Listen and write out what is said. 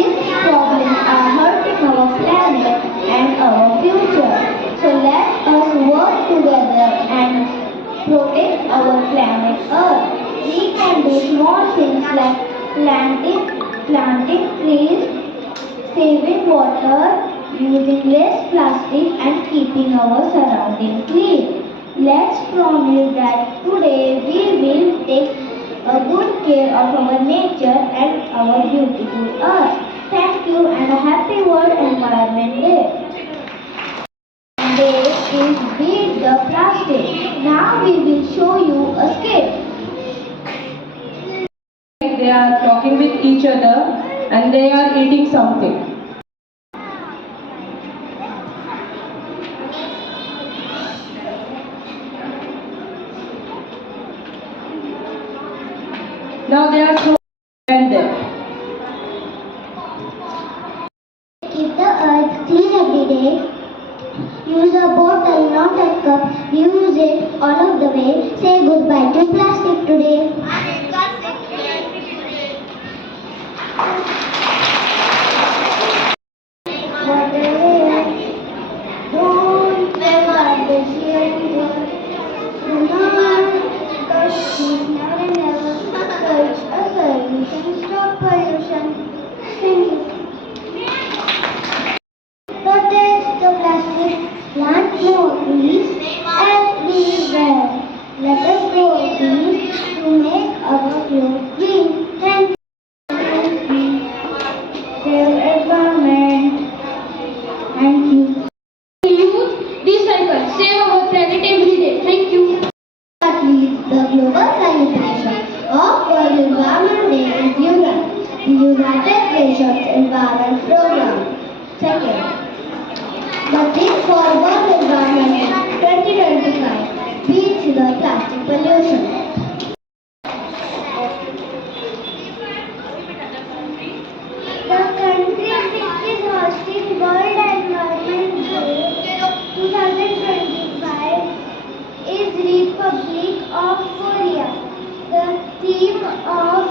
These problems are hurting our planet and our future. So let us work together and protect our planet Earth. We can do small things like planting trees, saving water, using less plastic and keeping our surroundings clean. Let's promise that today we will take a good care of our nature and our beautiful earth. Thank you and a happy World Environment Day. Day is Beat the Plastic. Now we will show you a skit. They are talking with each other and they are eating something. Now they are so and there. Keep the earth clean every day. Use a bottle, not a cup. Use it all of the way. Say goodbye to plastic today. Don't ever never search a solution. Stop pollution. Protect the plastic. Plant more trees everywhere. Let us grow trees to make our clothes green. Thank you. Save environment. Thank you. Use, recycle, save our planet every day. Thank you. That leads the global celebration of World Environment Day is UNEP, the United Nations Environment Program. Second, the theme for World Environment Day 2025 beats the plastic pollution. The country which is hosting World Environment Day 2025 is Republic of Korea. The theme of